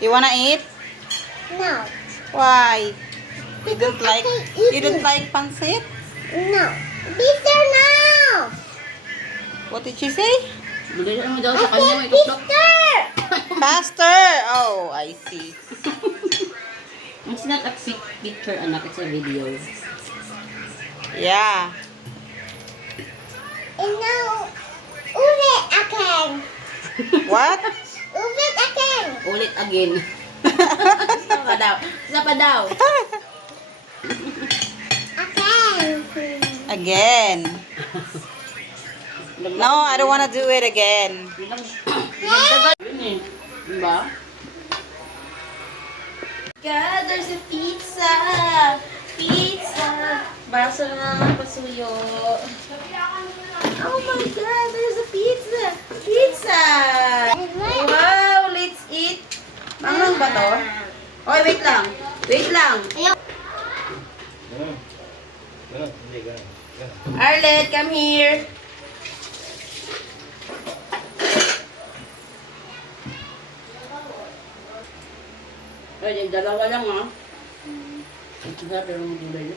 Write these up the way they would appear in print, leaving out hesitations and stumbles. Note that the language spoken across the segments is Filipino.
You wanna eat? No. Why? You don't like pancit? No. Bitter now. What did she say? Bigyan mo daw I sa kanya, said may tuklok. bitter. Faster! Oh, I see. It's not a picture, anak. It's a video. Yeah. And now, ulit again. What? Ulit again. Ulit again. Isa pa daw. Isa pa daw. Again. Again. No, I don't wanna do it again. Yun eh. Diba? God, there's a pizza! Pizza! Baso na, pasuyo. Oh my God, there's a pizza! Pizza! Wow, let's eat. Mangang ba to? Oy, wait lang. Wait lang. Arlet, come here. Ay, yung dalawa lang ah. Ito na, pero magulay na.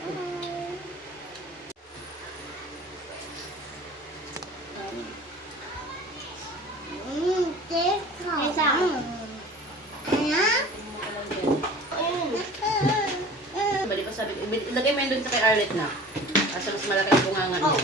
Bali pa sabi ko, ilagay mo yun dun sa kay Arlet na. Kasi mas malaki ang bungangan mo.